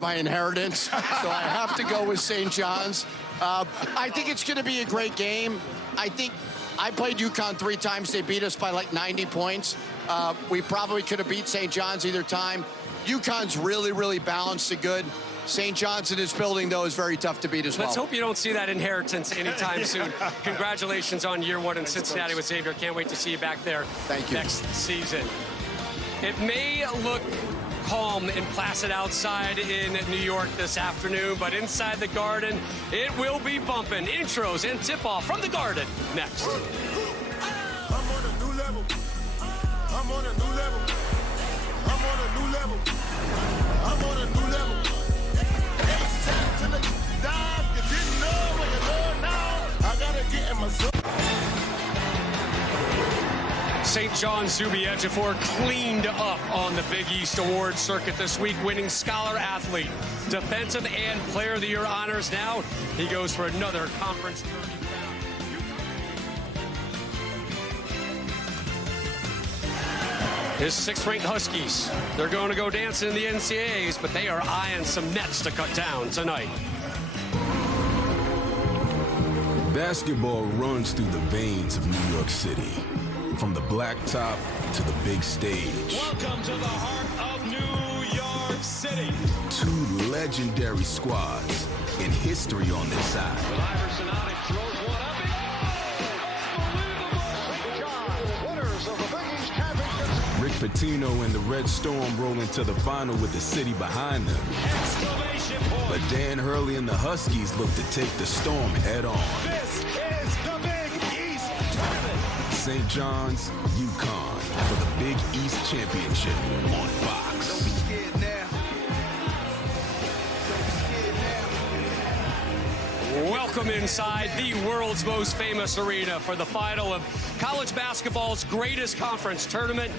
my inheritance, so I have to go with St. John's. I think it's going to be a great game. I played Uconn 3 times. They beat us by like 90 points. We probably could have beat St. John's either time. Uconn's really, really balanced and good. St. John's in this building, though, is very tough to beat as well. Let's hope you don't see that inheritance anytime soon. Congratulations on year 1 in Cincinnati with Xavier. Can't wait to see you back there next season. It may look calm and placid outside in New York this afternoon, but inside the Garden, it will be bumping. Intros and tip-off from the Garden next. I'm on a new level. I'm on a new level. I'm on a new level. I'm on a new level. It's time to the dive. You didn't know what you know now. I gotta get in my zone. St. John's Zuby Ejiofor cleaned up on the Big East Awards circuit this week, winning Scholar Athlete, Defensive and Player of the Year honors. Now he goes for another conference tourney round. His 6th-ranked Huskies, they're going to go dancing in the NCAAs, but they are eyeing some nets to cut down tonight. Basketball runs through the veins of New York City. From the blacktop to the big stage. Welcome to the heart of New York City. 2 legendary squads in history on this side. Iverson out, he throws one up. Unbelievable! St. John's, winners of the Big East Championship. Rick Pitino and the Red Storm roll into the final with the city behind them. Exclamation point. But Dan Hurley and the Huskies look to take the Storm head on. This is the Big East Tournament. St. John's, Uconn for the Big East Championship on Fox. Don't be scared now. Welcome inside the world's most famous arena for the final of college basketball's greatest conference tournament.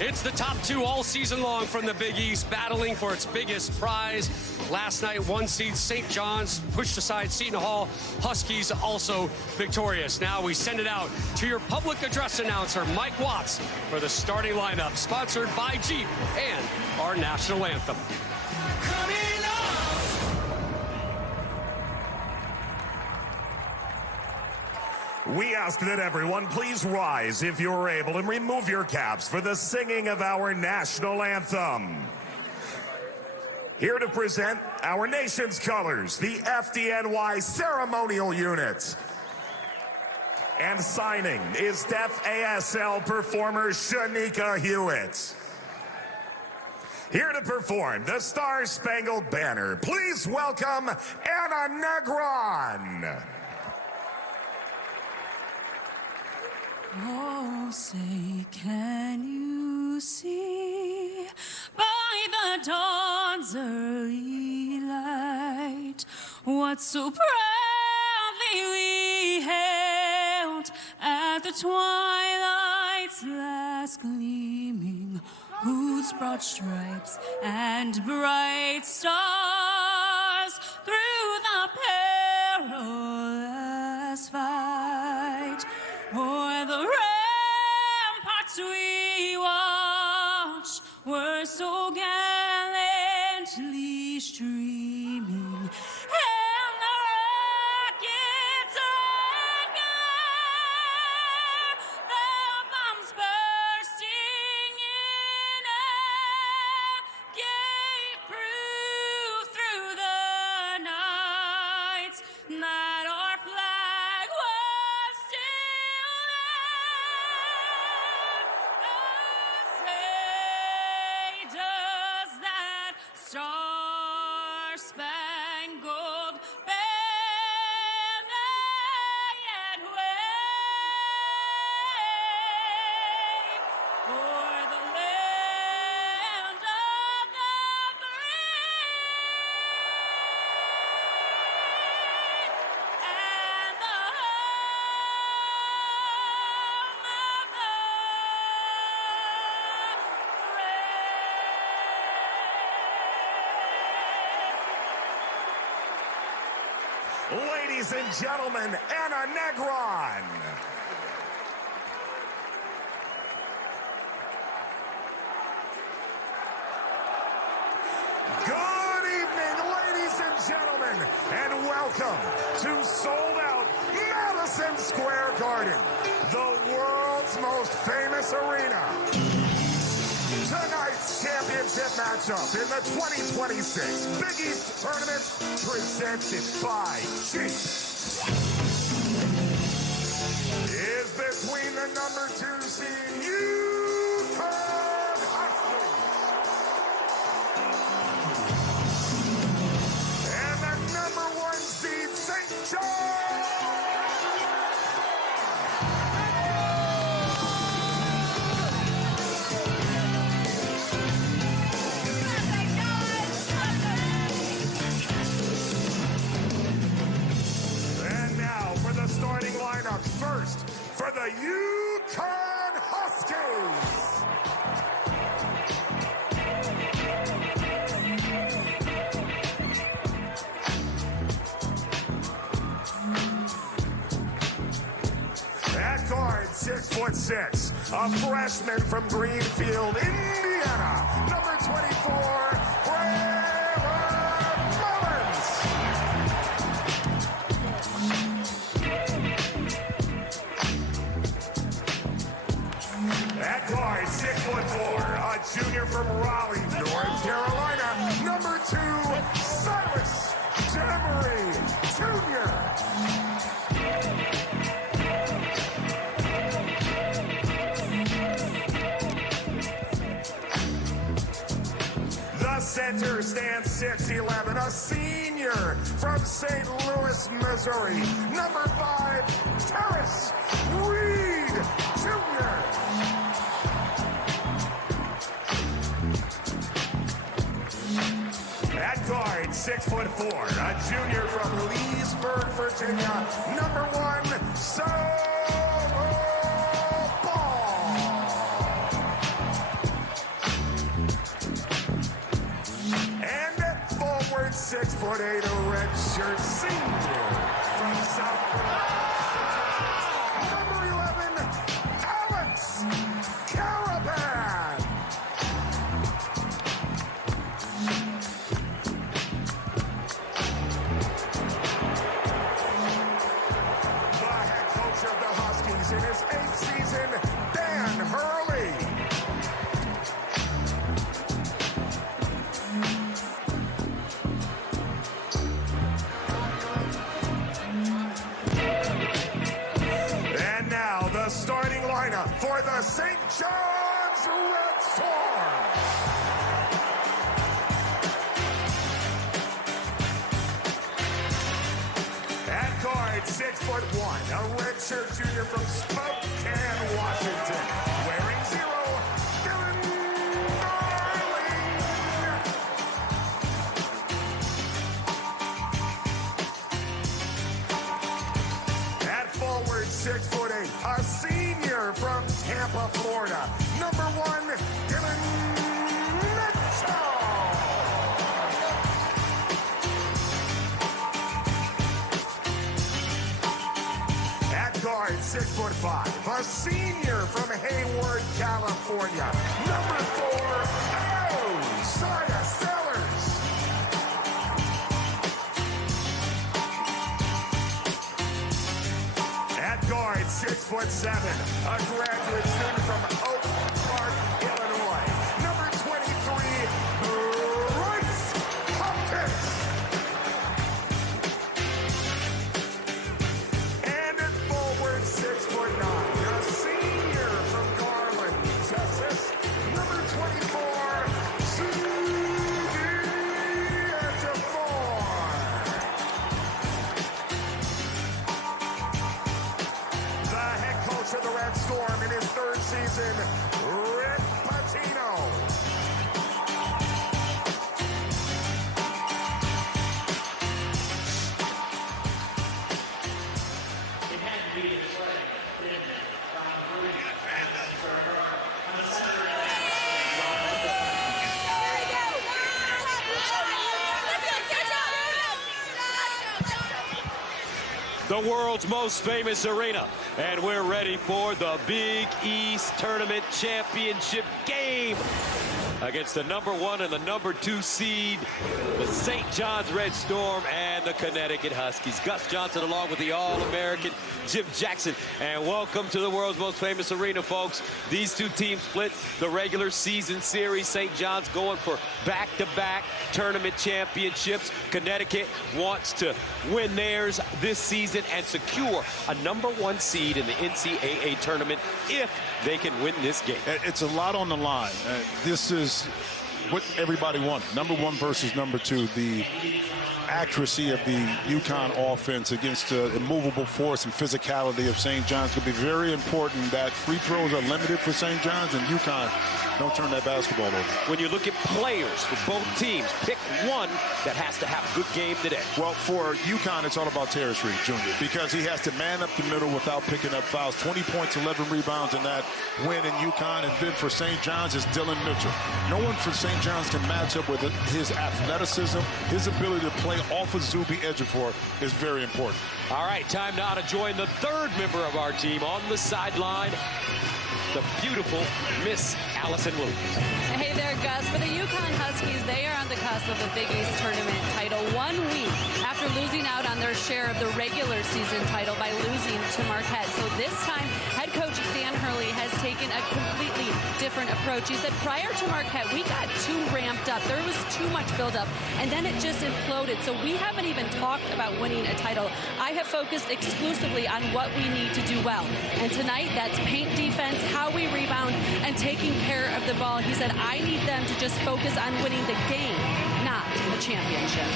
It's the top 2 all season long from the Big East, battling for its biggest prize. Last night, 1 seed St. John's pushed aside Seton Hall. Huskies also victorious. Now we send it out to your public address announcer, Mike Watts, for the starting lineup, sponsored by Jeep and our national anthem. We ask that everyone please rise if you're able and remove your caps for the singing of our national anthem. Here to present our nation's colors, the FDNY Ceremonial Unit. And signing is deaf ASL performer Shanika Hewitt. Here to perform the Star-Spangled Banner, please welcome Anna Negron. Oh, say, can you see by the dawn's early light what so proudly we hailed at the twilight's last gleaming, whose broad stripes and bright stars through the perilous fight o'er the ramparts we watched were so gallantly streaming, and the rockets red glare, their bombs bursting in air, gave proof through the night that our flag was still there. Oh, say, does that star-spangled banner yet wave o'er the land of the free and the home of the Ladies and gentlemen, Anna Negron. Good evening, welcome to sold-out Madison Square Garden, the world's most famous arena. Tonight's championship matchup in the 2026 Big East Tournament presented by Chiefs is between the number 2 seed Uconn Huskies and the number 1 seed St. John's. Starting lineup first for the Uconn Huskies. At guard, 6'6", a freshman from Greenfield, Indiana, number 24, guard, 6'4", a junior from Raleigh, North Carolina, number 2, Cyrus Demery Jr. The center stands 6'11", a senior from St. Louis, Missouri, number 5, Terrace Reed Jr. At guard, 6'4", a junior from Leesburg, Virginia, number 1, Solo Ball. And at forward, 6'8", a redshirt senior from South Carolina, number 11, Alex Caravan. Of the Huskies in his 8th season, Dan Hurley. And now the starting lineup for the St. John's Red Storm. At guard, 6'1", a redshirt junior from Spokane, Washington, wearing 0, Dylan Darling. At forward, 6'8", a senior from Tampa, Florida, number 1, Dylan Mitchell. Guard, 6'5", a senior from Hayward, California, number 4, Josiah Sellers. At guard, 6'7", a graduate student from Oak Park, Illinois, number 23, Bryce Hopkins. And at forward, 6'9", a senior from Garland, Texas, number 24, the head coach of the Red Storm in his 3rd season, Rick Pitino. The world's most famous arena, and we're ready for the Big East Tournament Championship game against the number 1 and the number 2 seed, the St. John's Red Storm, and and the Connecticut Huskies. Gus Johnson along with the All-American Jim Jackson. And welcome to the world's most famous arena, folks. These two teams split the regular season series. St. John's going for back-to-back tournament championships. Connecticut wants to win theirs this season and secure a #1 seed in the NCAA tournament if they can win this game. It's a lot on the line. This is what everybody wanted. #1 versus #2. The accuracy of the Uconn offense against the immovable force and physicality of St. John's could be very important. That free throws are limited for St. John's, and Uconn don't turn that basketball over. When you look at players for both teams, pick one that has to have a good game today. Well, for Uconn, it's all about Terrence Reed Jr. because he has to man up the middle without picking up fouls. 20 points, 11 rebounds in that win in Uconn. And then for St. John's is Dylan Mitchell. No one for St. John's can match up with his athleticism, his ability to play off of Zuby Ejiofor is very important. All right, time now to join the third member of our team on the sideline, the beautiful Miss Allison Williams. Hey there, Gus. For the Uconn Huskies, they are on the cusp of the Big East tournament title 1 week after losing out on their share of the regular season title by losing to Marquette. So this time, head coach Dan Hurley has taken a completely different approach. He said prior to Marquette, we got too ramped up. There was too much buildup, and then it just imploded. So we haven't even talked about winning a title. I have focused exclusively on what we need to do well. And tonight, that's paint defense, how we rebound, and taking care of the ball. He said, I need them to just focus on winning the game, not the championship.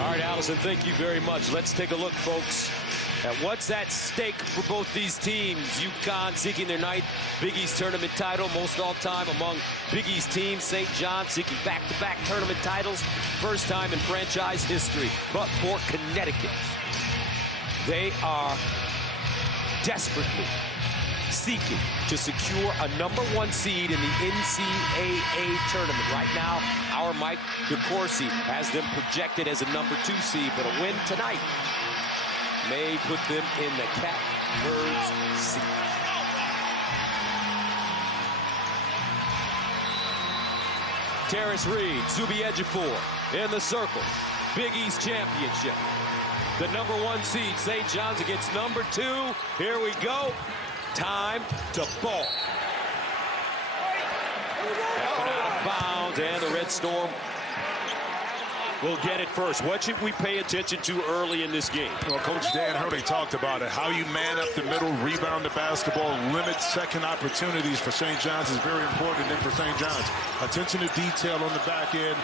All right, Allison, thank you very much. Let's take a look, folks, at what's at stake for both these teams. Uconn seeking their 9th Big East tournament title, most all-time among Big East teams. St. John seeking back-to-back tournament titles, first time in franchise history. But for Connecticut, they are desperately seeking to secure a #1 seed in the NCAA tournament. Right now, our Mike DeCourcy has them projected as a #2 seed, but a win tonight may put them in the catbirds seat. Terrence Reed, Zuby Ejiofor in the circle. Big East championship. The #1 seed, St. John's against #2. Here we go. Time to ball. That one out of bounds, and the Red Storm will get it first. What should we pay attention to early in this game? Well, Coach Dan Hurley talked about it. How you man up the middle, rebound the basketball, limit second opportunities for St. John's is very important. And for St. John's, attention to detail on the back end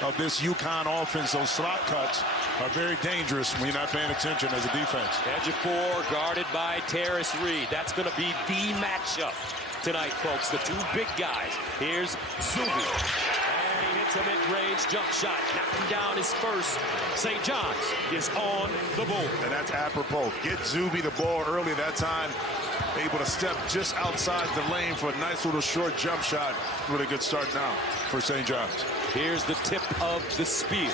of this Uconn offense. Those slot cuts are very dangerous when you're not paying attention as a defense. Ejiofor guarded by Terrence Reed. That's going to be the matchup tonight, folks. The two big guys. Here's Zuby. And he hits a mid-range jump shot, knocking down his first. St. John's is on the board. And that's apropos. Get Zuby the ball early that time. Able to step just outside the lane for a nice little short jump shot. Really good start now for St. John's. Here's the tip of the spear.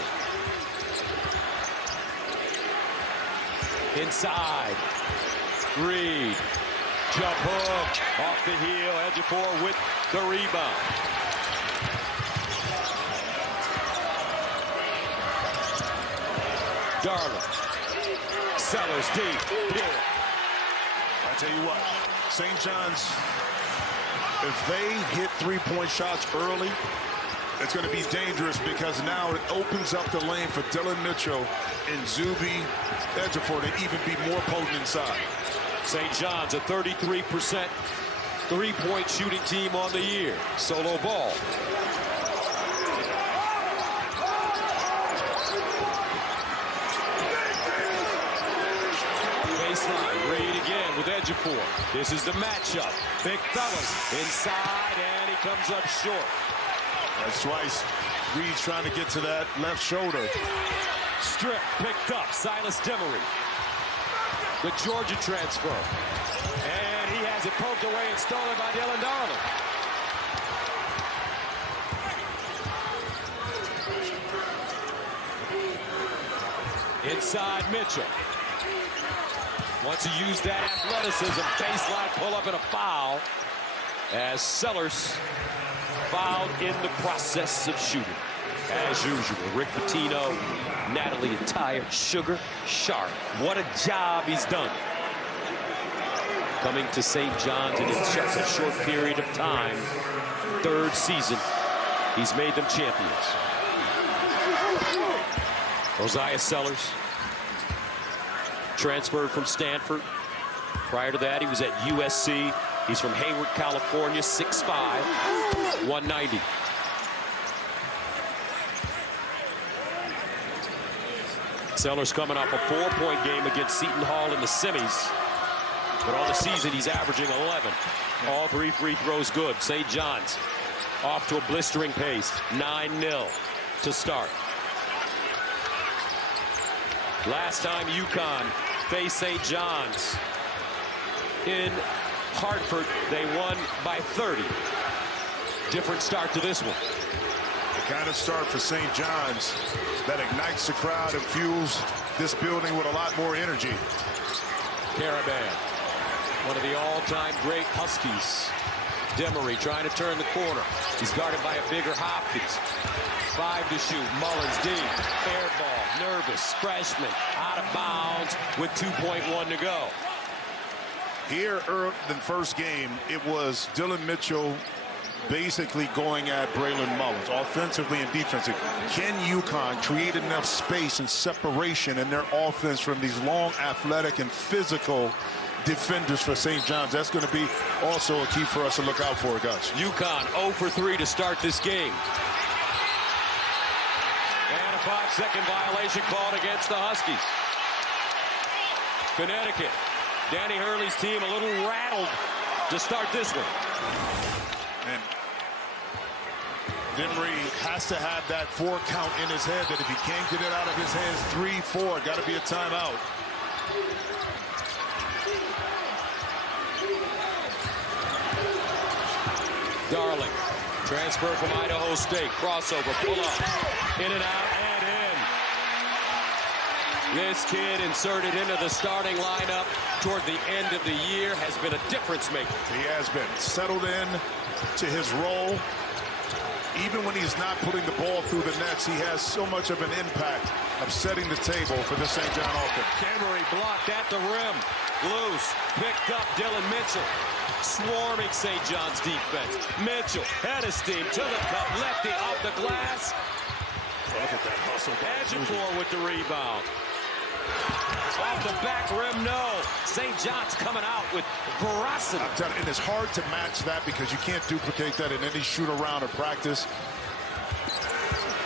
Inside. Reed. Jump hook. Off the heel. Ejiofor with the rebound. Darling. Sellers deep. Yeah. I tell you what, St. John's, if they hit three-point shots early, it's going to be dangerous because now it opens up the lane for Dylan Mitchell and Zuby Ejiofor to even be more potent inside. St. John's, a 33% three-point shooting team on the year. Solo ball. Baseline, Reed again with Ejiofor. This is the matchup. Big fellas inside, and he comes up short. That's twice. Reed's trying to get to that left shoulder. Strip picked up. Silas Demery, the Georgia transfer. And he has it poked away and stolen by Dylan Darling. Inside Mitchell. Wants to use that athleticism. Baseline pull up and a foul as Sellers fouled in the process of shooting. As usual, Rick Pitino, Natalie Attire, Sugar Sharp. What a job he's done. Coming to St. John's in just a short period of time. Third season, he's made them champions. Josiah Sellers, transferred from Stanford. Prior to that, he was at USC. He's from Hayward, California, 6'5", 190. Sellers coming off a 4-point game against Seton Hall in the semis. But on the season, he's averaging 11. All 3 free throws good. St. John's off to a blistering pace. 9-0 to start. Last time Uconn faced St. John's in Hartford, they won by 30. Different start to this one. The kind of start for St. John's that ignites the crowd and fuels this building with a lot more energy. Caravan, one of the all-time great Huskies. Demery trying to turn the corner. He's guarded by a bigger Hopkins. 5 to shoot. Mullins deep. Air ball. Nervous. Freshman. Out of bounds with 2.1 to go. Here, early in the first game, it was Dylan Mitchell basically going at Braylon Mullins, offensively and defensively. Can Uconn create enough space and separation in their offense from these long, athletic, and physical defenders for St. John's? That's going to be also a key for us to look out for, guys. Uconn 0 for 3 to start this game. And a 5-second violation called against the Huskies. Connecticut. Danny Hurley's team a little rattled to start this one. And Demery has to have that 4 count in his head, that if he can't get it out of his hands, 3-4, got to be a timeout. Darling, transfer from Idaho State, crossover, pull up, in and out, and in. This kid inserted into the starting lineup toward the end of the year has been a difference maker. He has been settled in to his role. Even when he's not putting the ball through the nets, he has so much of an impact of setting the table for the St. John offense. Cameron blocked at the rim. Loose. Picked up Dylan Mitchell. Swarming St. John's defense. Mitchell, head of steam to the cup. Lefty off the glass. Look at that hustle. Edgepour with the rebound. Off the back rim, no. St. John's coming out with ferocity. I'm telling you, and it's hard to match that because you can't duplicate that in any shoot-around or practice.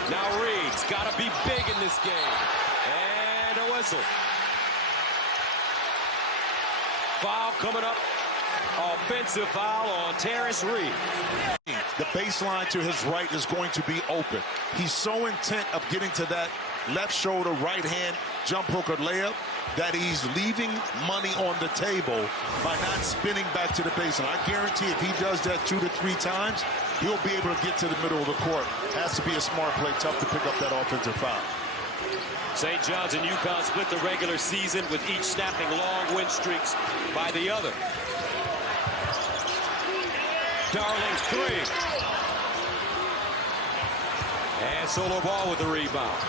Now Reed's got to be big in this game. And a whistle. Foul coming up. Offensive foul on Terrence Reed. The baseline to his right is going to be open. He's so intent of getting to that left shoulder, right hand jump hook or layup that he's leaving money on the table by not spinning back to the baseline. I guarantee if he does that 2 to 3 times, he'll be able to get to the middle of the court. Has to be a smart play, tough to pick up that offensive foul. St. John's and Uconn split the regular season with each snapping long win streaks by the other. Darling 3. And Solo Ball with the rebound.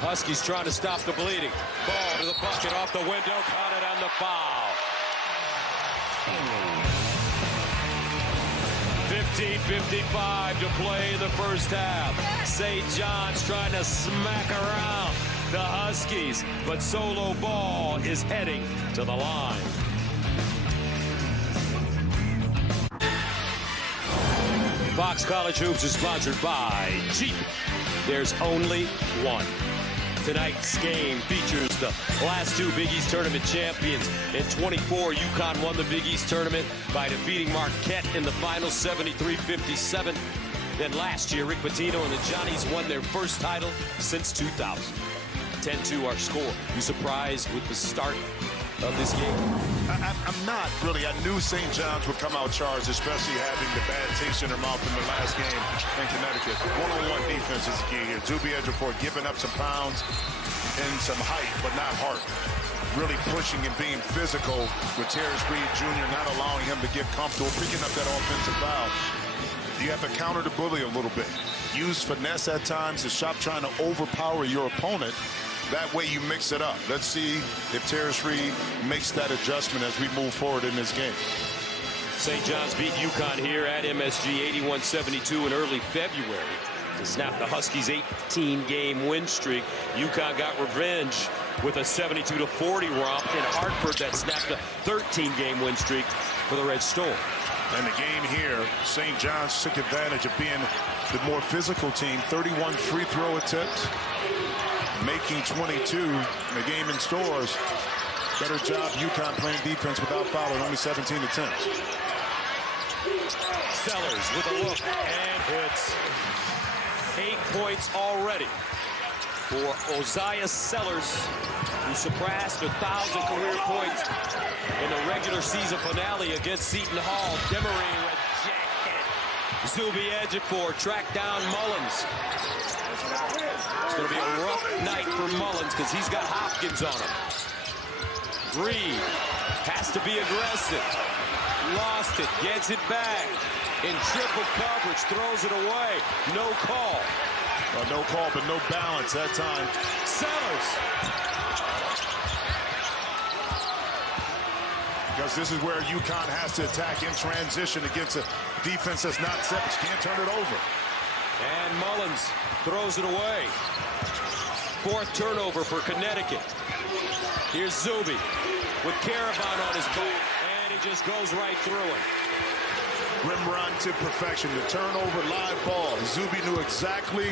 Huskies trying to stop the bleeding. Ball to the bucket, off the window, counted on the foul. 15:55 to play in the first half. St. John's trying to smack around the Huskies, but Solo Ball is heading to the line. Fox College Hoops is sponsored by Jeep. There's only one. Tonight's game features the last 2 Big East tournament champions. In 24, Uconn won the Big East tournament by defeating Marquette in the final 73-57. Then last year, Rick Pitino and the Johnnies won their first title since 2000. 10-2 our score. You surprised with the start of this game? I'm not really. I knew St. John's would come out charged, especially having the bad taste in their mouth in the last game in Connecticut. One-on-one defense is the key here. Zuby Ejiofor giving up some pounds and some height, but not heart. Really pushing and being physical with Terrence Reed Jr., not allowing him to get comfortable, picking up that offensive foul. You have to counter the bully a little bit. Use finesse at times to stop trying to overpower your opponent. That way you mix it up. Let's see if Terrence Reed makes that adjustment as we move forward in this game. St. John's beat Uconn here at MSG 81-72 in early February to snap the Huskies' 18-game win streak. Uconn got revenge with a 72-40 romp in Hartford that snapped a 13-game win streak for the Red Storm. And the game here, St. John's took advantage of being the more physical team. 31 free throw attempts, making 22. The game in stores. Better job Uconn playing defense without fouling, only 17 attempts. Sellers with a look and hits. 8 points already for Ozias Sellers, who surpassed 1,000 career points in the regular season finale against Seton Hall. Demery rejected. Zuby Ejiofor tracked down Mullins. It's going to be a rough night for Mullins because he's got Hopkins on him. Reed has to be aggressive. Lost it, gets it back. In triple coverage, throws it away. No call. No call, but no balance that time. Sellers. Because this is where Uconn has to attack in transition against a defense that's not set. Can't turn it over. And Mullins throws it away. 4th turnover for Connecticut. Here's Zuby with Caravan on his back. And he just goes right through it. Rim run to perfection. The turnover, live ball. Zuby knew exactly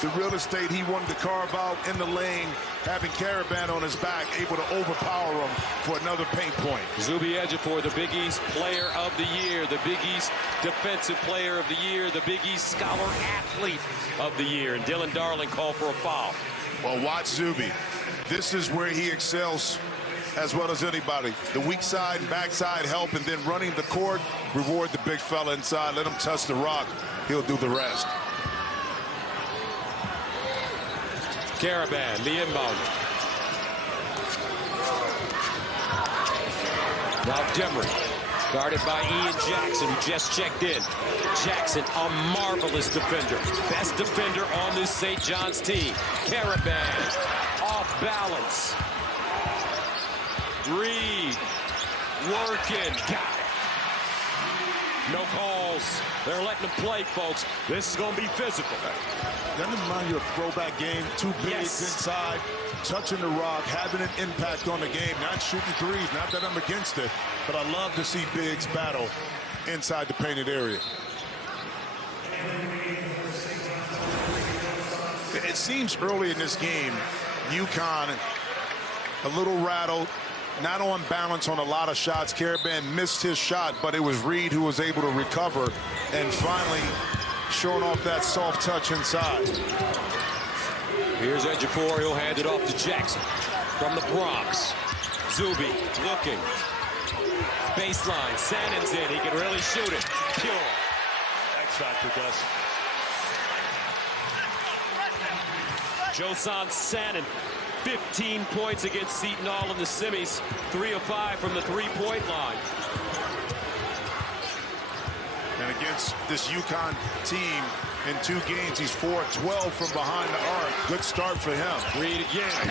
the real estate he wanted to carve out in the lane, having Caravan on his back, able to overpower him for another paint point. Zuby Ejiofor, the Big East Player of the Year, the Big East Defensive Player of the Year, the Big East Scholar Athlete of the Year. And Dylan Darling called for a foul. Well, watch Zuby. This is where he excels as well as anybody. The weak side and backside help, and then running the court, reward the big fella inside. Let him touch the rock. He'll do the rest. Caravan, the inbound. Now Demery, guarded by Ian Jackson, who just checked in. Jackson, a marvelous defender. Best defender on this St. John's team. Caravan, off balance. Reed, working, got it. No calls. They're letting them play, folks. This is going to be physical. Doesn't it remind you of a throwback game? 2 bigs inside, touching the rock, having an impact on the game, not shooting threes. Not that I'm against it, but I love to see bigs battle inside the painted area. It seems early in this game, Uconn a little rattled, not on balance on a lot of shots. Caravan missed his shot, but it was Reed who was able to recover and finally showing off that soft touch inside. Here's Ejiofor. He'll hand it off to Jackson from the Bronx. Zuby looking. Baseline. Sannon's in. He can really shoot it. Pure. X factor, Gus. Josan Sannon, 15 points against Seton Hall in the semis. 3 of 5 from the three-point line. And against this Uconn team, in 2 games, he's 4 of 12 from behind the arc. Good start for him. Reed again.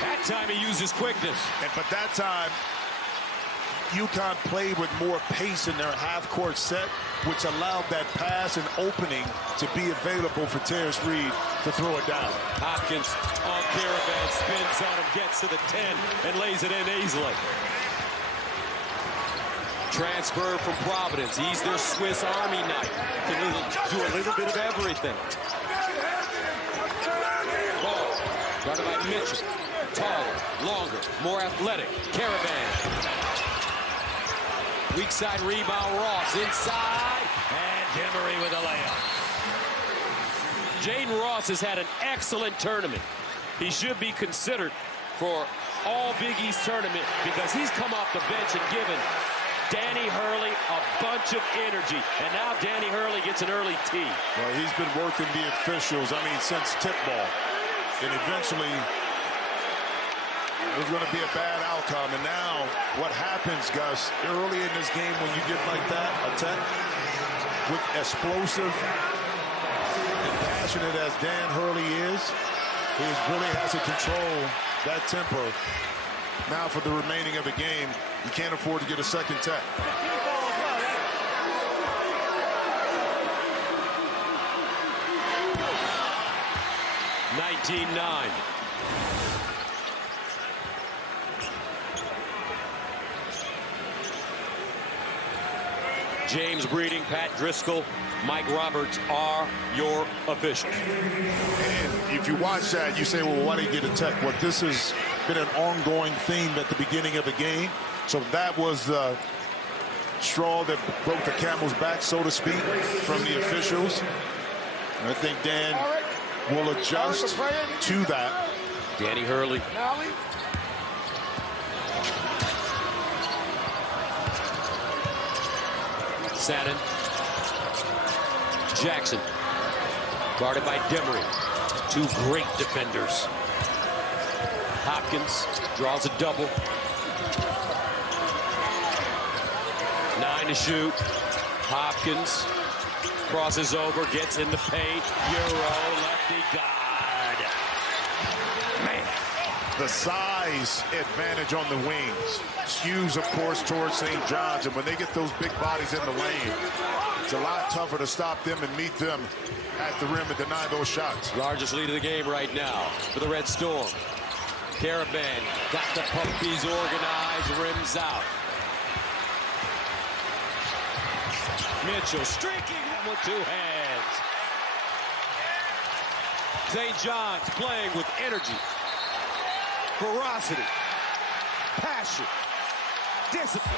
That time he used his quickness. But that time, Uconn played with more pace in their half-court set, which allowed that pass and opening to be available for Terrence Reed to throw it down. Hopkins on Caravan, spins on him, gets to the 10, and lays it in easily. Transfer from Providence. He's their Swiss Army knife. Can do a little bit of everything. Ball, guarded by Mitchell. Taller, longer, more athletic. Caravan. Weak side rebound, Ross inside, and Demery with a layup. Jaden Ross has had an excellent tournament. He should be considered for all Big East tournament because he's come off the bench and given Danny Hurley a bunch of energy. And now Danny Hurley gets an early tee. Well, he's been working the officials, since tip ball. And eventually, It was going to be a bad outcome. And now what happens, Gus, early in this game when you get like that, attack with explosive and passionate as Dan Hurley is, he really has to control that tempo. Now for the remaining of the game, you can't afford to get a second tech. 19-9. James Breeding, Pat Driscoll, Mike Roberts are your officials. And if you watch that, you say, well, why did he get a tech? Well, this has been an ongoing theme at the beginning of the game. So that was the straw that broke the camel's back, so to speak, from the officials. And I think Dan will adjust to that. Danny Hurley. Sannon. Jackson. Guarded by Demery. Two great defenders. Hopkins draws a double. 9 to shoot. Hopkins crosses over, gets in the paint. Euro, lefty, God. Man, the size advantage on the wings skews, of course, towards St. John's. And when they get those big bodies in the lane, it's a lot tougher to stop them and meet them at the rim and deny those shots. Largest lead of the game right now for the Red Storm. Caravan got the Puppies organized, rims out. Mitchell streaking with two hands. St. John's playing with energy, ferocity, passion, discipline.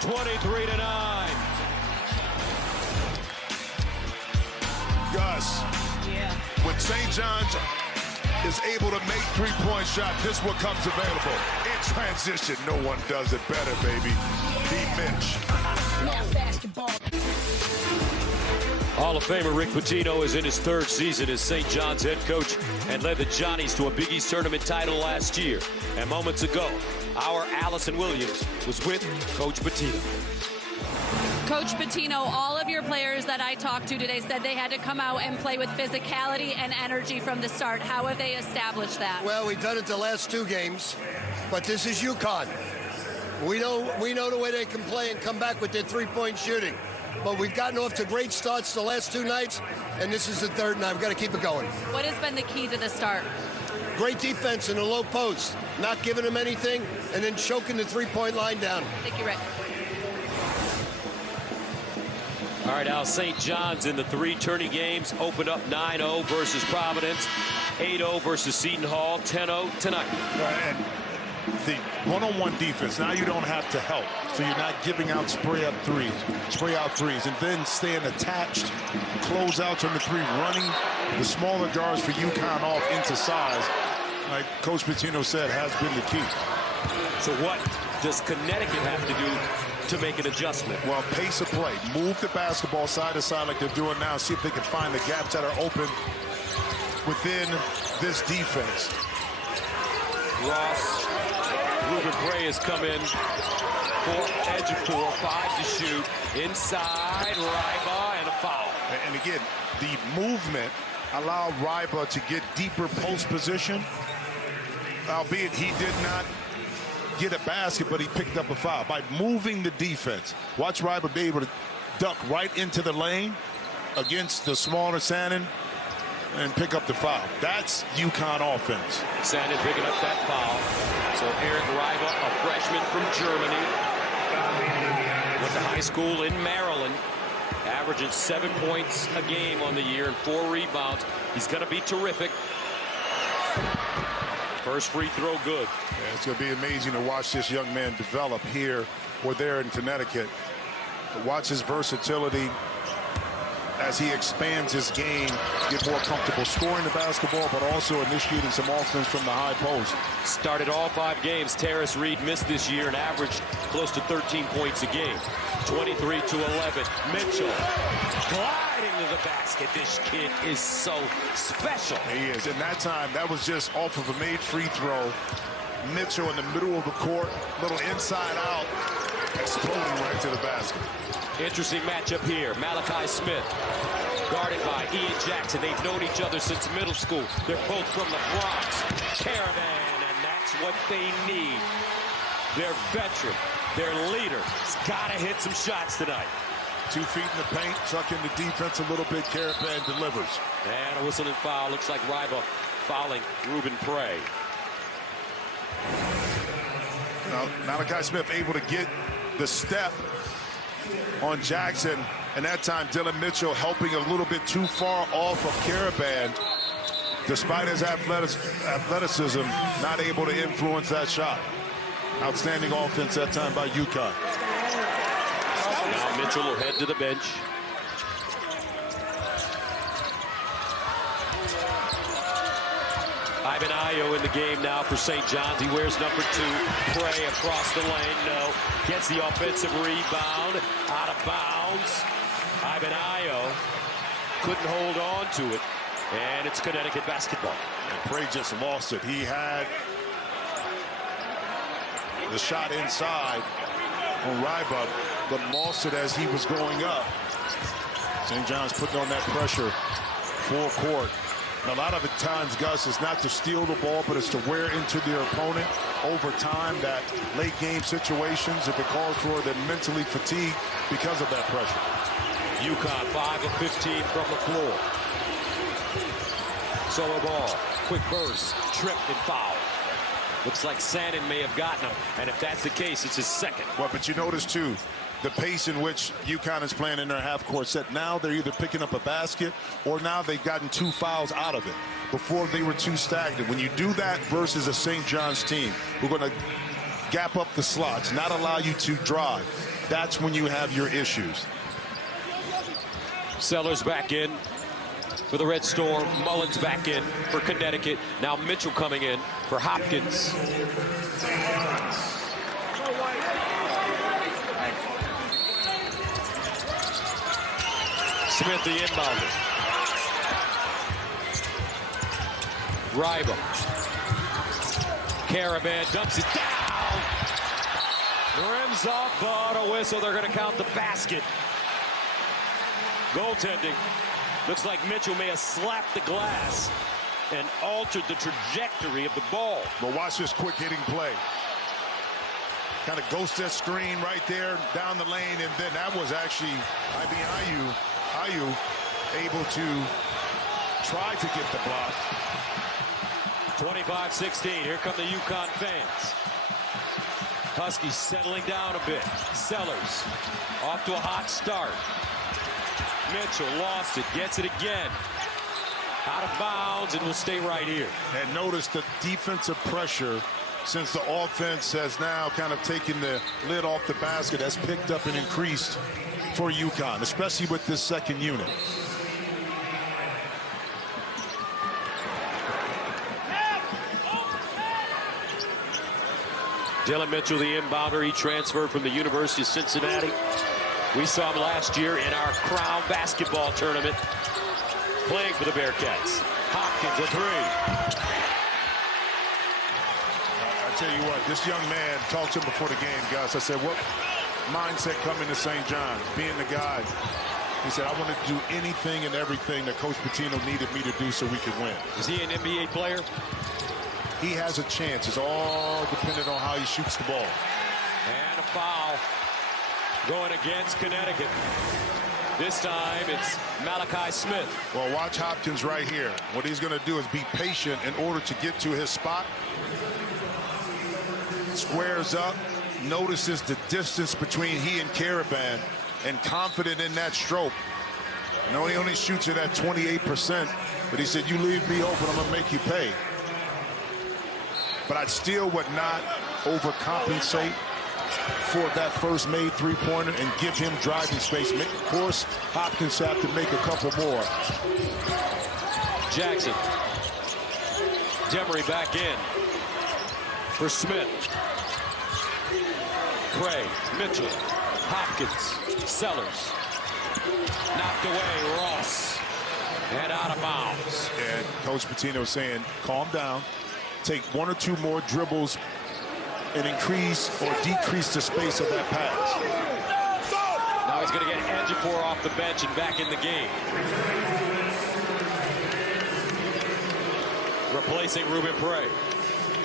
23-9. Gus, when St. John's is able to make three-point shot, this is what comes available. In transition, no one does it better, baby. B. Mitch. Hall of Famer Rick Pitino is in his third season as St. John's head coach and led the Johnnies to a Big East tournament title last year. And moments ago, our Allison Williams was with Coach Pitino. Coach Pitino, all of your players that I talked to today said they had to come out and play with physicality and energy from the start. How have they established that? Well, we've done it the last two games, but this is Uconn. We know the way they can play and come back with their three-point shooting. But we've gotten off to great starts the last two nights, and this is the third night. We've got to keep it going. What has been the key to the start? Great defense in the low post, not giving them anything, and then choking the three-point line down. Thank you, Rick. All right, Al, St. John's in the three tourney games opened up 9-0 versus Providence, 8-0 versus Seton Hall, 10-0 tonight. And the one-on-one defense, now you don't have to help. So you're not giving out spray out threes, and then staying attached, closeouts on the three, running the smaller guards for Uconn off into size, like Coach Pitino said, has been the key. So what does Connecticut have to do to make an adjustment? Well, pace of play. Move the basketball side to side like they're doing now. See if they can find the gaps that are open within this defense. Ross, Ruben Gray has come in for edge of 4, 5 to shoot. Inside, Ryba, and a foul. And again, the movement allowed Ryba to get deeper post position, albeit he did not get a basket, but he picked up a foul. By moving the defense, watch Ryba be able to duck right into the lane against the smaller Sannon and pick up the foul. That's Uconn offense. Sannon picking up that foul. So Eric Ryba, a freshman from Germany, went to high school in Maryland, averaging 7 points a game on the year and 4 rebounds. He's going to be terrific. First free throw good. Yeah, it's going to be amazing to watch this young man develop here or there in Connecticut. Watch his versatility as he expands his game, get more comfortable scoring the basketball, but also initiating some offense from the high post. Started all 5 games. Terrace Reed missed this year and averaged close to 13 points a game. 23-11. Mitchell gliding to the basket. This kid is so special. He is. And that time, that was just off of a made free throw. Mitchell in the middle of the court, little inside out, exploding right to the basket. Interesting matchup here. Malachi Smith guarded by Ian Jackson. They've known each other since middle school. They're both from the Bronx. Caravan, and that's what they need. Their veteran, their leader, has got to hit some shots tonight. 2 feet in the paint, sucking the defense a little bit. Caravan delivers. And a whistle and foul. Looks like Ryba fouling Ruben Prey. Now, Malachi Smith able to get the step on Jackson, and that time Dylan Mitchell helping a little bit too far off of Caravan. Despite his athleticism, not able to influence that shot. Outstanding offense that time by Uconn. Now Mitchell will head to the bench. Ivan Ayo in the game now for St. John's. He wears number 2. Prey across the lane. No. Gets the offensive rebound. Out of bounds. Ivan Ayo couldn't hold on to it. And it's Connecticut basketball. And Prey just lost it. He had the shot inside on Ryba, but lost it as he was going up. St. John's putting on that pressure full court. And a lot of the times, Gus, is not to steal the ball, but it's to wear into their opponent over time. That late game situations, if it calls for, they're mentally fatigued because of that pressure. Uconn 5 of 15 from the floor. Solo ball, quick burst, tripped and foul. Looks like Sannon may have gotten him, and if that's the case, it's his second. Well, but you notice too, the pace in which Uconn is playing in their half-court set. Now they're either picking up a basket or now they've gotten 2 fouls out of it. Before they were too stagnant. When you do that versus a St. John's team, we're going to gap up the slots, not allow you to drive. That's when you have your issues. Sellers back in for the Red Storm. Mullins back in for Connecticut. Now Mitchell coming in for Hopkins. Smith the inbounder. Ryba. Caravan dumps it down. Rims off, but a whistle. They're going to count the basket. Goaltending. Looks like Mitchell may have slapped the glass and altered the trajectory of the ball. But watch this quick hitting play. Kind of ghost that screen right there down the lane, and then that was actually Ayu able to try to get the block. 25-16. Here come the Uconn fans. Huskies settling down a bit. Sellers off to a hot start. Mitchell lost it, gets it again. Out of bounds, and will stay right here. And notice the defensive pressure, since the offense has now kind of taken the lid off the basket, has picked up and increased for Uconn, especially with this second unit. Dylan Mitchell, the inbounder, he transferred from the University of Cincinnati. We saw him last year in our Crown basketball tournament, playing for the Bearcats. Hopkins, a 3. I tell you what, this young man, talked to him before the game, Gus. I said, what mindset coming to St. John's, being the guy? He said, I want to do anything and everything that Coach Pitino needed me to do so we could win. Is he an NBA player? He has a chance. It's all dependent on how he shoots the ball. And a foul going against Connecticut. This time it's Malachi Smith. Well, watch Hopkins right here. What he's going to do is be patient in order to get to his spot. Squares up, notices the distance between he and Caravan, and confident in that stroke. No, he only shoots it at 28%, but he said, you leave me open, I'm going to make you pay. But I still would not overcompensate for that first made three-pointer and give him driving space. Of course, Hopkins have to make a couple more. Jackson. Demery back in for Smith. Cray, Mitchell, Hopkins, Sellers. Knocked away, Ross. And out of bounds. And Coach Pitino saying, calm down. Take one or two more dribbles and increase or decrease the space of that pass. Now he's going to get Ejiofor off the bench and back in the game. Replacing Ruben Prey.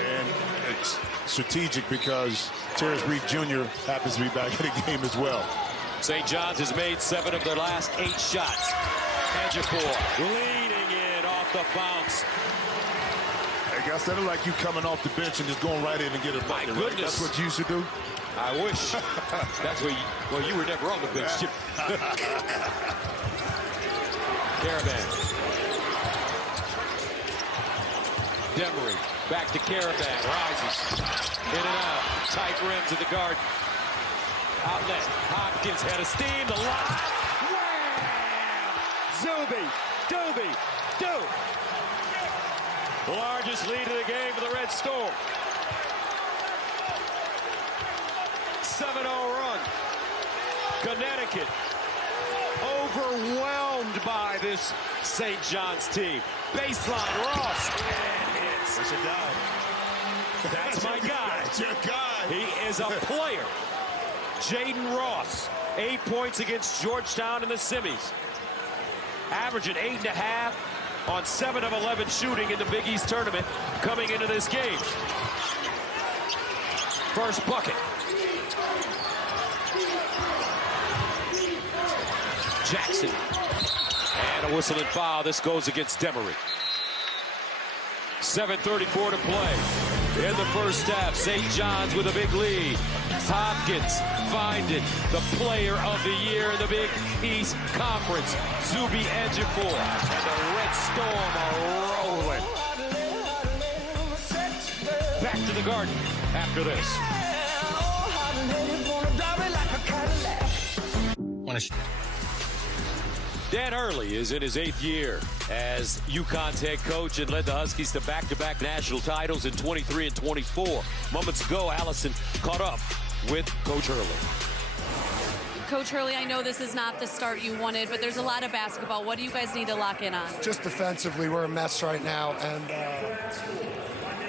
And it's strategic because Terrence Reed Jr. happens to be back in the game as well. St. John's has made 7 of their last 8 shots. Ejiofor leaning in off the bounce. I guess that'll like you coming off the bench and just going right in and get a bucket. My goodness. Right? That's what you used to do. I wish. That's what well, you were never on the bench, Chip. Caravan. Demery back to Caravan. Rises. In and out. Tight rims at the guard. Outlet. Hopkins head of steam. The lob. Wham! Zuby. Doobie. Do. Largest lead of the game for the Red Storm. 7-0 run. Connecticut overwhelmed by this St. John's team. Baseline, Ross. And it's That's a guy. That's my guy. That's your guy. He is a player. Jaden Ross, 8 points against Georgetown in the semis. Averaging 8.5 on 7 of 11 shooting in the Big East tournament coming into this game. First bucket. Jackson. And a whistle and foul. This goes against Demery. 7:34 to play in the first half. St. John's with a big lead. Hopkins finding the player of the year in the Big East Conference, Zuby Ejiofor. And the Red Storm are rolling. Back to the Garden after this. Dan Hurley is in his 8th year as Uconn's head coach and led the Huskies to back-to-back national titles in 23 and 24. Moments ago, Allison caught up with Coach Hurley. Coach Hurley, I know this is not the start you wanted, but there's a lot of basketball. What do you guys need to lock in on? Just defensively, we're a mess right now. And,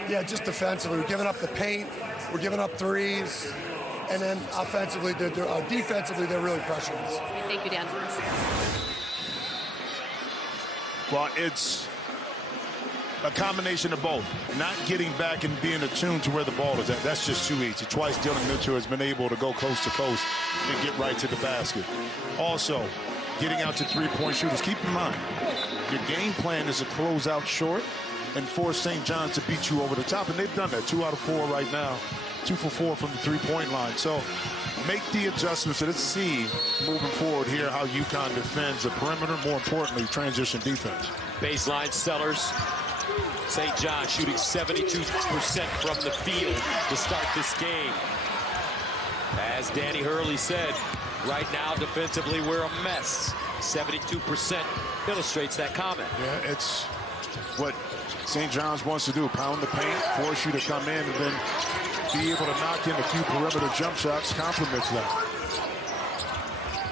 yeah, just defensively. We're giving up the paint. We're giving up threes. And then offensively, defensively, they're really pressuring us. Thank you, Dan. Well, it's a combination of both. Not getting back and being attuned to where the ball is at. That's just too easy. Twice Dylan Mitchell has been able to go coast to coast and get right to the basket. Also, getting out to three-point shooters. Keep in mind, your game plan is to close out short and force St. John's to beat you over the top. And they've done that. 2 out of 4 right now. 2 for 4 from the three-point line. So make the adjustments. Let's see moving forward here how Uconn defends the perimeter. More importantly, transition defense. Baseline Sellers. St. John shooting 72% from the field to start this game. As Danny Hurley said, right now defensively we're a mess. 72% illustrates that comment. Yeah, it's what St. John's wants to do. Pound the paint, force you to come in, and then be able to knock in a few perimeter jump shots complements that.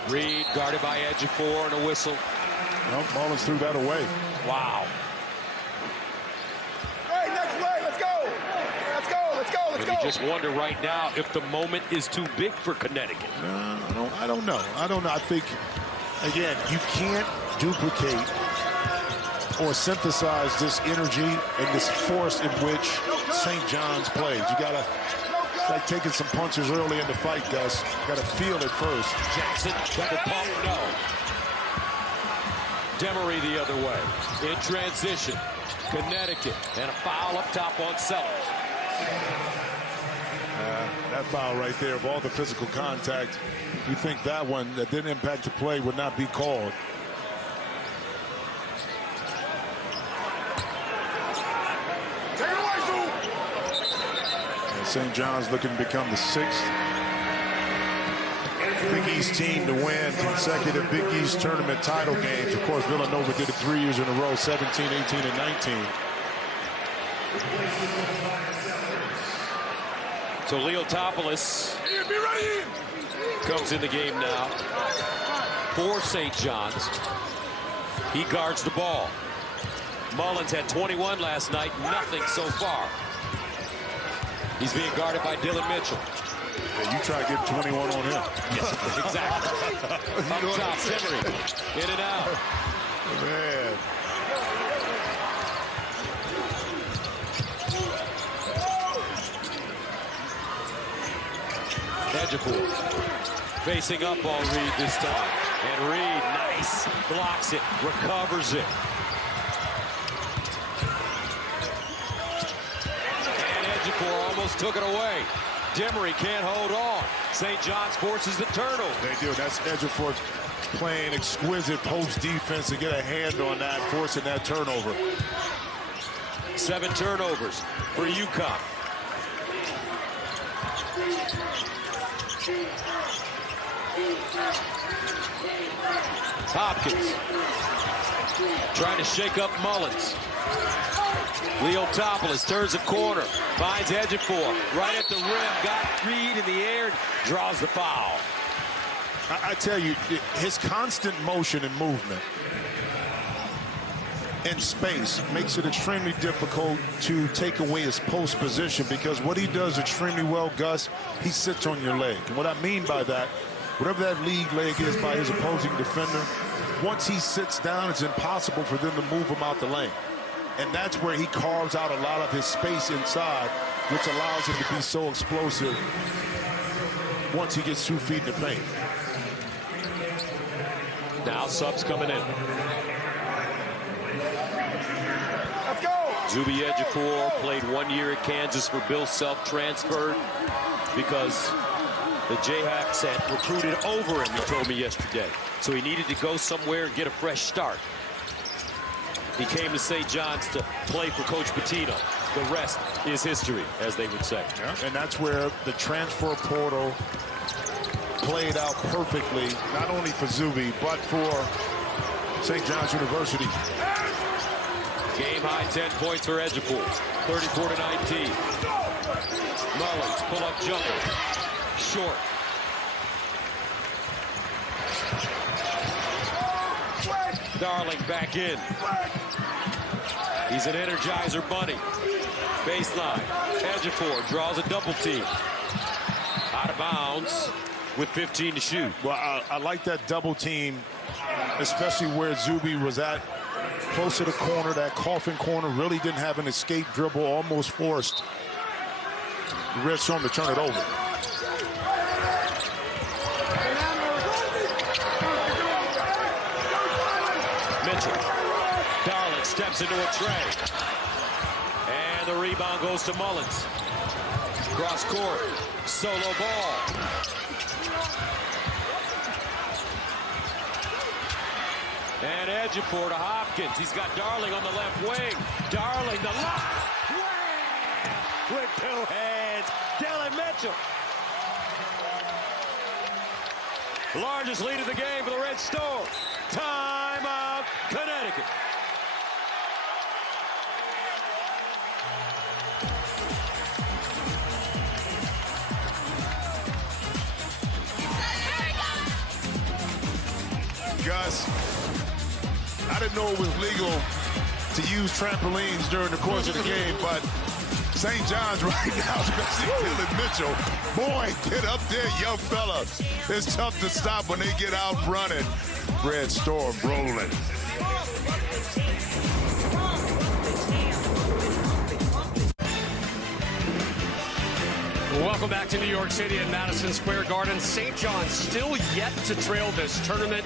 Reed guarded by Ejiofor and a whistle. No, Mullins threw that away. Wow. Hey, next play, let's go! Let's go, let's go, let's And go! you just wonder right now if the moment is too big for Connecticut. I don't know. I think, again, you can't duplicate or synthesize this energy and this force in which St. John's plays. You gotta, like taking some punches early in the fight, Gus. You gotta feel it first. Jackson, double pump, no. Demery the other way. In transition, Connecticut, and a foul up top on Sellers. That foul right there, of all the physical contact, you think that one that didn't impact the play would not be called. St. John's looking to become the 6th Big East team to win consecutive Big East tournament title games. Of course, Villanova did it 3 years in a row, 17, 18, and 19. So Leotopoulos comes in the game now for St. John's. He guards the ball. Mullins had 21 last night, nothing so far. He's being guarded by Dylan Mitchell. Yeah, you try to get 21 on him. Yes, exactly. Up top, Henry, in and out. Man. Ejiofor facing up on Reed this time. And Reed, nice, blocks it, recovers it. And Ejiofor almost took it away. Demery can't hold on. St. John's forces the turnover. They do. That's Ejiofor playing exquisite post defense to get a hand on that, forcing that turnover. 7 turnovers for Uconn. Hopkins trying to shake up Mullins. Leotopoulos turns a corner, finds Ejiofor right at the rim, got Reed in the air, draws the foul. I tell you, his constant motion and movement in space makes it extremely difficult to take away his post position, because what he does extremely well, Gus, he sits on your leg. And what I mean by that, whatever that league leg is by his opposing defender, once he sits down, it's impossible for them to move him out the lane. And that's where he carves out a lot of his space inside, which allows him to be so explosive once he gets 2 feet in the paint. Now subs coming in. Let's go. Zuby Ejiofor played 1 year at Kansas for Bill Self, transferred because the Jayhawks had recruited over him, he told me yesterday. So he needed to go somewhere and get a fresh start. He came to St. John's to play for Coach Pitino. The rest is history, as they would say. Yeah. And that's where the transfer portal played out perfectly, not only for Zuby, but for St. John's University. Game high 10 points for Ejiofor, 34-19. Mullins, pull-up jumper, short. Darling back in. He's an Energizer bunny. Baseline. Ejiofor draws a double team. Out of bounds with 15 to shoot. Well, I like that double team, especially where Zuby was at, close to the corner. That coffin corner really didn't have an escape dribble, almost forced Redstrom to turn it over. Mitchell. Darling steps into a tray. And the rebound goes to Mullins. Cross court. Solo ball. And Ejiofor to Hopkins. He's got Darling on the left wing. Darling, the lock. With 2 hands. Dylan Mitchell. Largest lead of the game for the Red Storm. Timeout, Connecticut. Gus, I didn't know it was legal to use trampolines during the course of the game, but St. John's right now, especially Dylan Mitchell. Boy, get up there, young fella. It's tough to stop when they get out running. Red Storm rolling. Welcome back to New York City at Madison Square Garden. St. John's still yet to trail this tournament.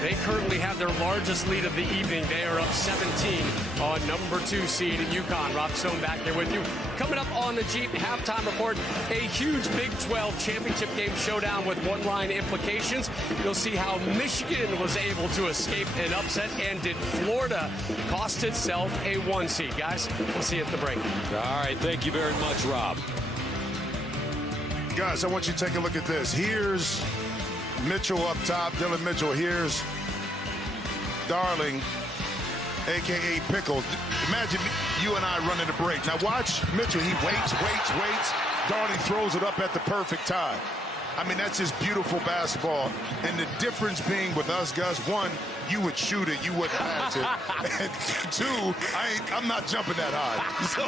They currently have their largest lead of the evening. They are up 17 on number 2 seed in Uconn. Rob Stone back here with you. Coming up on the Jeep halftime report, a huge Big 12 championship game showdown with one-line implications. You'll see how Michigan was able to escape an upset, and did Florida cost itself a 1 seed. Guys, we'll see you at the break. All right, thank you very much, Rob. Guys, I want you to take a look at this. Here's Mitchell up top. Dylan Mitchell. Here's Darling, a.k.a. Pickle. Imagine you and I running the break. Now watch Mitchell. He waits. Darling throws it up at the perfect time. I mean, that's just beautiful basketball. And the difference being with us, Gus, one, you would shoot it, you wouldn't pass it. And two, I'm not jumping that high. So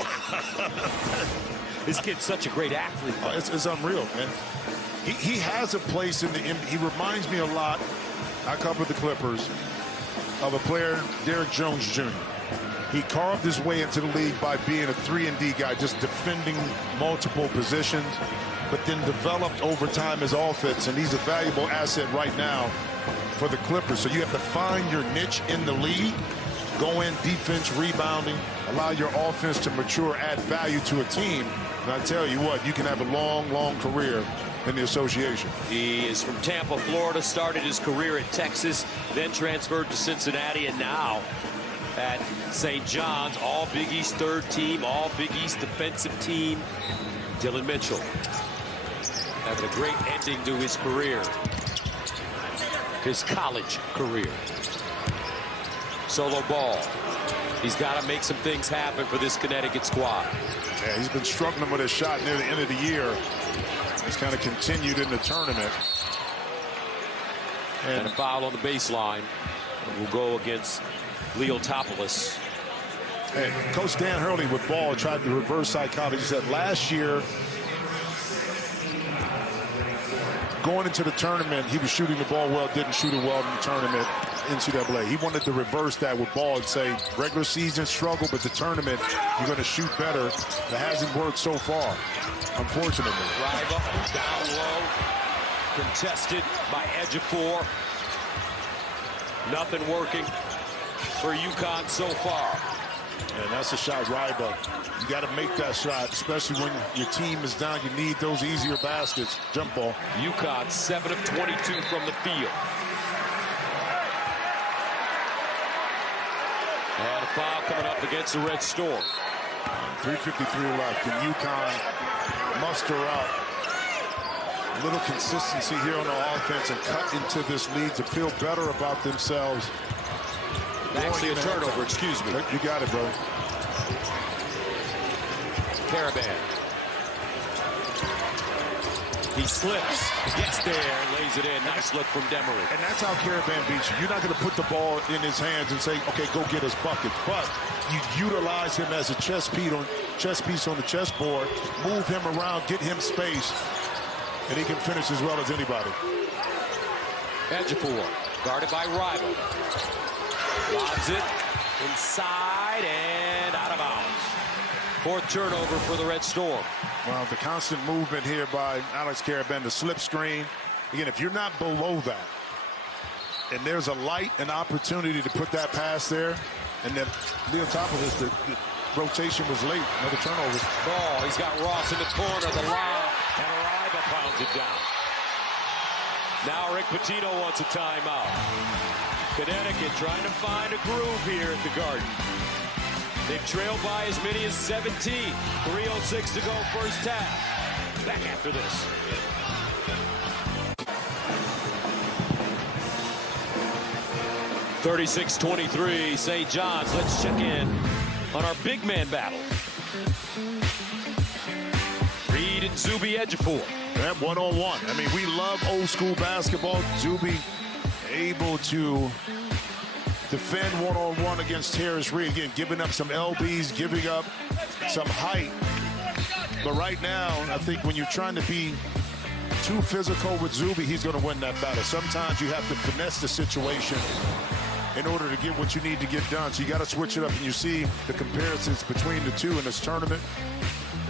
this kid's such a great athlete. It's unreal, man. He has a place in the NBA. He reminds me a lot, I covered the Clippers, of a player, Derrick Jones Jr. He carved his way into the league by being a 3-and-D guy, just defending multiple positions, but then developed over time his offense, and he's a valuable asset right now for the Clippers. So you have to find your niche in the league, go in defense, rebounding, allow your offense to mature, add value to a team. And I tell you what, you can have a long career in the association. He is from Tampa, Florida, started his career at Texas, then transferred to Cincinnati, and now at St. John's, all Big East third team, all Big East defensive team. Dylan Mitchell having a great ending to his career, his college career. Solo ball. He's got to make some things happen for this Connecticut squad. Yeah, he's been struggling with his shot near the end of the year. He's kind of continued in the tournament. And a foul on the baseline will go against Leotopoulos. And Coach Dan Hurley with ball tried the reverse psychology. He said last year, going into the tournament, he was shooting the ball well, didn't shoot it well in the tournament, NCAA. He wanted to reverse that with ball and say, regular season struggle, but the tournament, you're going to shoot better. It hasn't worked so far, unfortunately. Drive up, down low, contested by Ejiofor. Nothing working for Uconn so far. And that's a shot, Ryba. You got to make that shot, especially when your team is down. You need those easier baskets. Jump ball. Uconn 7 of 22 from the field. And a foul coming up against the Red Storm. 3:53 left. Can Uconn muster up a little consistency here on the offense and cut into this lead to feel better about themselves? Actually a turnover, excuse me. You got it, bro. Caravan. He slips, gets there, and lays it in. Nice look from Demery. And that's how Caravan beats you. You're not going to put the ball in his hands and say, okay, go get his bucket. But you utilize him as a chess piece on the chessboard, move him around, get him space, and he can finish as well as anybody. Ejiofor, guarded by Rival. Lobs it inside and out of bounds. Fourth turnover for the Red Storm. Well, the constant movement here by Alex Caravan, the slip screen. Again, if you're not below that, and there's a light, an opportunity to put that pass there, and then Leotopoulos, the rotation was late. Another turnover. Ball, he's got Ross in the corner, the lob, and Ariba pounds it down. Now Rick Pitino wants a timeout. Connecticut trying to find a groove here at the Garden. They've trailed by as many as 17. 3:06 to go first half. Back after this. (36-23) St. John's. Let's check in on our big man battle. Reed and Zuby Ejiofor. That one-on-one. I mean, we love old school basketball. Zuby able to defend one-on-one against Terrence Reed. Again, giving up some LBs, giving up some height. But right now, I think when you're trying to be too physical with Zuby, he's going to win that battle. Sometimes you have to finesse the situation in order to get what you need to get done. So you got to switch it up, and you see the comparisons between the two in this tournament.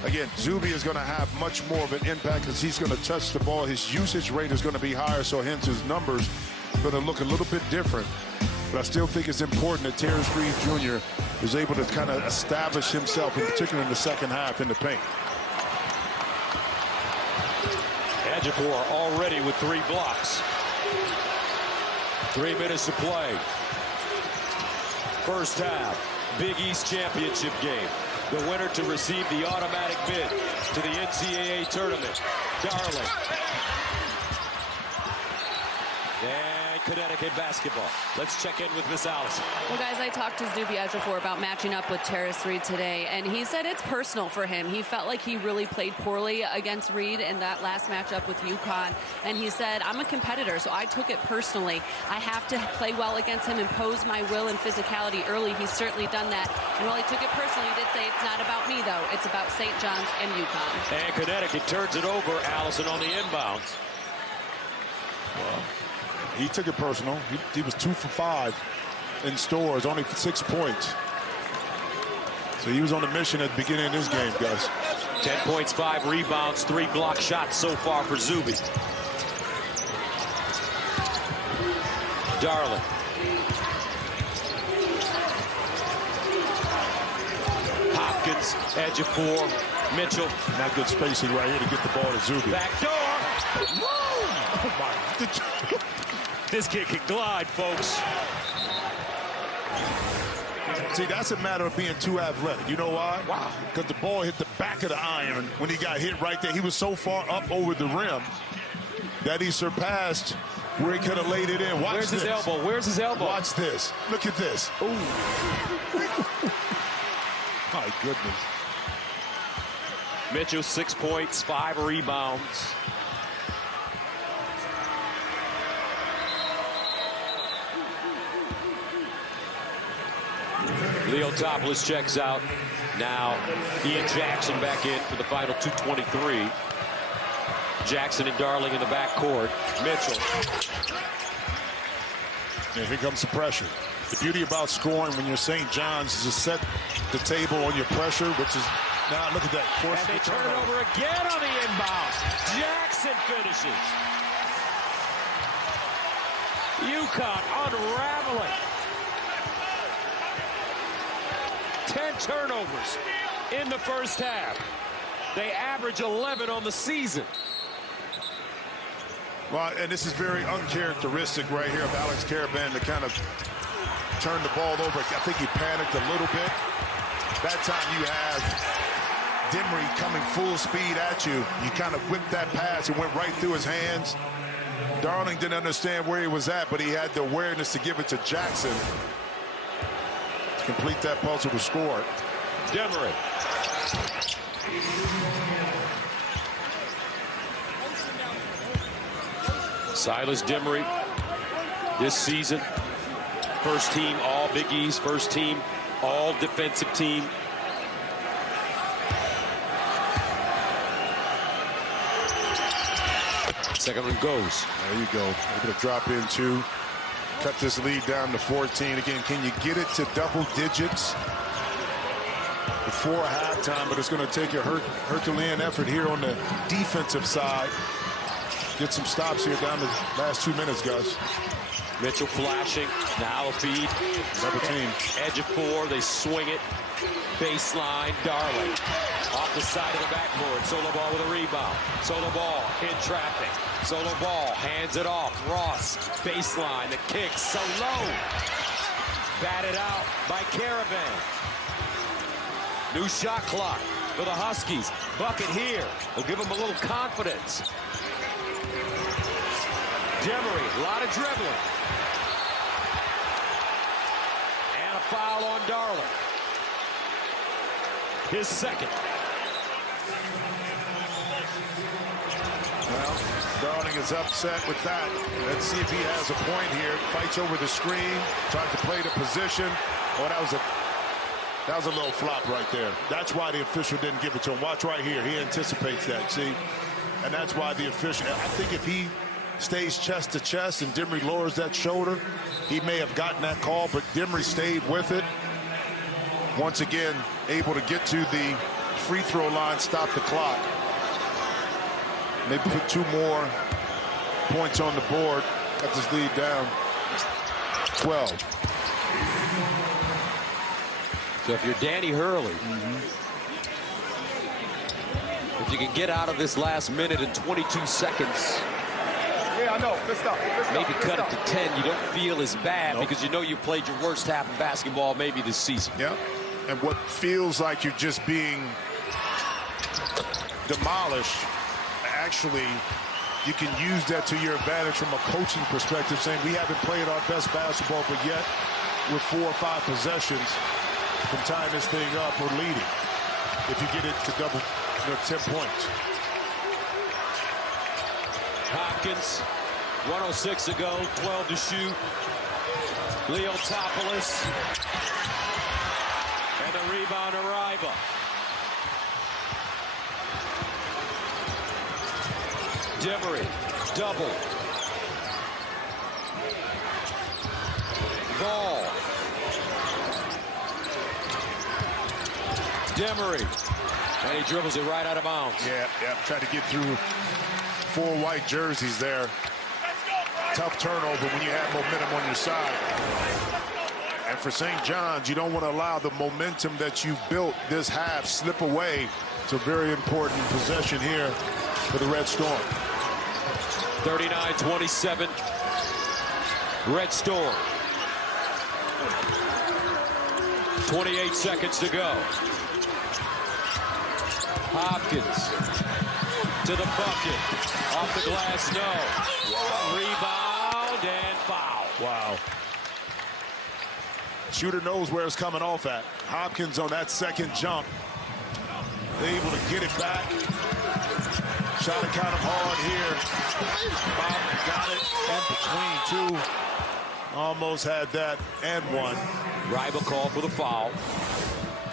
Again, Zuby is going to have much more of an impact because he's going to touch the ball. His usage rate is going to be higher, so hence his numbers are going to look a little bit different. But I still think it's important that Terrence Reed Jr. is able to kind of establish himself, in particular in the second half in the paint. Ejiofor already with 3 blocks. 3 minutes to play. First half, Big East championship game. The winner to receive the automatic bid to the NCAA tournament. Darling. tonight, Connecticut basketball. Let's check in with Miss Allison. Well, guys, I talked to Zuby Ejiofor about matching up with Terrace Reed today, and he said it's personal for him. He felt like he really played poorly against Reed in that last matchup with Uconn, and he said, I'm a competitor, so I took it personally. I have to play well against him, impose my will and physicality early. He's certainly done that, and while he took it personally, he did say it's not about me, though. It's about St. John's and Uconn. And Connecticut turns it over, Allison, on the inbounds. Well, he took it personal. He was 2 for 5 in stores, only for 6 points. So he was on a mission at the beginning of this game, guys. 10 points, 5 rebounds, 3 block shots so far for Zuby. Darling. Hopkins, Ejiofor, Mitchell. Not good spacing right here to get the ball to Zuby. Back door. Oh my. This kid can glide, folks. See, that's a matter of being too athletic. You know why? Wow. Because the ball hit the back of the iron when he got hit right there. He was so far up over the rim that he surpassed where he could have laid it in. Watch Where's this. his elbow? Where's his elbow? Watch this. Look at this. Ooh. My goodness. Mitchell, 6 points, 5 rebounds. Leotopoulos checks out. Now Ian Jackson back in for the final 2:23. Jackson and Darling in the backcourt. Mitchell. And here comes the pressure. The beauty about scoring when you're St. John's is to set the table on your pressure, which is now look at that. And they turn it over again on the inbound. Jackson finishes. Uconn unraveling. 10 turnovers in the first half. They average 11 on the season. Well, and this is very uncharacteristic right here of Alex Caravan to kind of turn the ball over. I think he panicked a little bit. That time you have Dimry coming full speed at you. You kind of whipped that pass and went right through his hands. Darling didn't understand where he was at, but he had the awareness to give it to Jackson to complete that puzzle to score. Dimry. Silas Dimry this season, first team all Big East, first team all defensive team. Second one goes. There you go. Able to drop in 2. Cut this lead down to 14. Again, can you get it to double digits before halftime? But it's going to take a Herculean effort here on the defensive side. Get some stops here down the last 2 minutes, guys. Mitchell flashing. Now a feed. Double team. Edge of 4. They swing it. Baseline. Darling. Off the side of the backboard. Solo ball with a rebound. Solo ball in traffic. Solo ball. Hands it off. Ross. Baseline. The kick. So low. Batted out by Caravan. New shot clock for the Huskies. Bucket here. Will give them a little confidence. Demery, a lot of dribbling. And a foul on Darling. His second. Well, Darling is upset with that. Let's see if he has a point here. Fights over the screen, tried to play the position. Oh, that was a little flop right there. That's why the official didn't give it to him. Watch right here. He anticipates that, see? And that's why the official, I think if he stays chest to chest and Dimry lowers that shoulder, he may have gotten that call, but Dimry stayed with it. Once again, able to get to the free throw line, stop the clock. Maybe put 2 more points on the board, cut this lead down 12. So if you're Danny Hurley, if you can get out of this last minute and 22 seconds, Yeah, I know. maybe cut it to 10, you don't feel as bad because you know you played your worst half of basketball maybe this season. Yeah, and what feels like you're just being demolished actually you can use that to your advantage from a coaching perspective, saying we haven't played our best basketball, but yet with 4 or 5 possessions, can tie this thing up or leading. If you get it to double, 10 points. Hopkins, 106 to go, 12 to shoot. Leotopoulos. And the rebound, Ariba. Demery, double. Ball. Demery. And he dribbles it right out of bounds. Yeah, tried to get through 4 white jerseys there. Tough turnover when you have momentum on your side. And for St. John's, you don't want to allow the momentum that you built this half slip away. It's a very important possession here for the Red Storm. 39-27. Red Storm. 28 seconds to go. Hopkins to the bucket. Off the glass, no. Rebound and foul. Wow. Shooter knows where it's coming off at. Hopkins on that second jump. Able to get it back. Shot it kind of hard here. Bob got it in between 2. Almost had that and 1. Ryba called for the foul.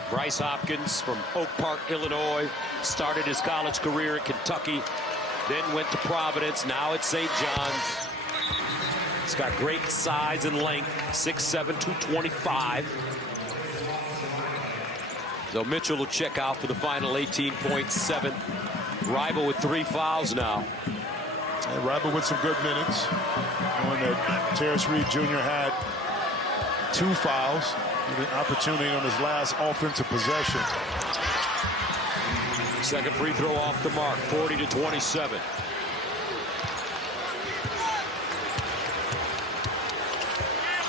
Bryce Hopkins from Oak Park, Illinois. Started his college career in Kentucky. Then went to Providence. Now at St. John's. He's got great size and length. 6'7", 225. So Mitchell will check out for the final 18.7. Ryba with 3 fouls now. And Ryba with some good minutes. Knowing that Terrence Reed Jr. had 2 fouls. With an opportunity on his last offensive possession. Second free throw off the mark, 40-27.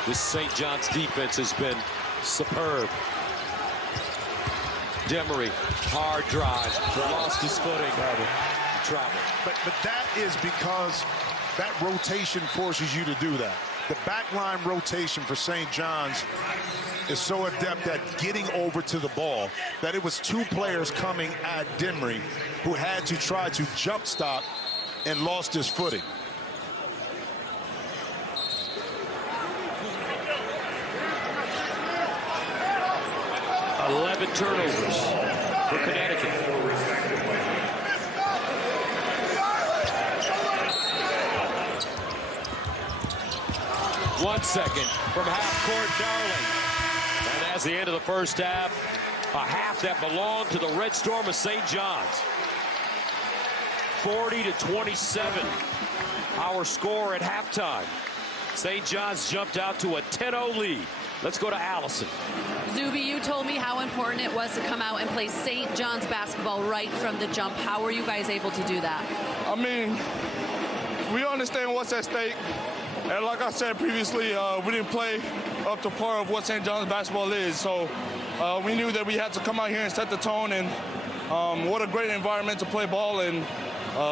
This St. John's defense has been superb. Demery, hard drive, lost his footing. Travel. But that is because that rotation forces you to do that. The backline rotation for St. John's is so adept at getting over to the ball that it was 2 players coming at Demery who had to try to jump stop and lost his footing. $11 turnovers for Connecticut. One second from half-court Darling. And that's the end of the first half. A half that belonged to the Red Storm of St. John's. 40-27. Our score at halftime. St. John's jumped out to a 10-0 lead. Let's go to Allison. Zuby, you told me how important it was to come out and play St. John's basketball right from the jump. How were you guys able to do that? I mean, we understand what's at stake. And like I said previously, we didn't play up to par of what St. John's basketball is. So we knew that we had to come out here and set the tone. And what a great environment to play ball. And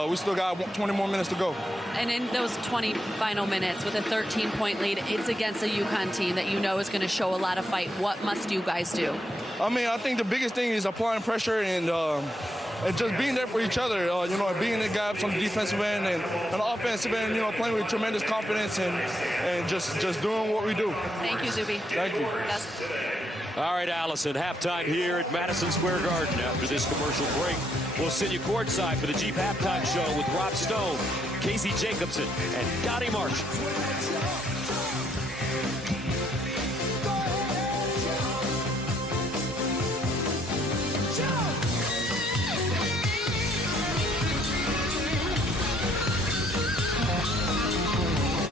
we still got 20 more minutes to go. And in those 20 final minutes with a 13-point lead, it's against a Uconn team that you know is going to show a lot of fight. What must you guys do? I mean, I think the biggest thing is applying pressure and just being there for each other, being the gaps on the defensive end and on the offensive end, playing with tremendous confidence and just doing what we do. Thank you, Zuby. Thank you. Yes. All right, Allison, halftime here at Madison Square Garden. After this commercial break, we'll send you courtside for the Jeep Halftime Show with Rob Stone, Casey Jacobson, and Dottie Marshall.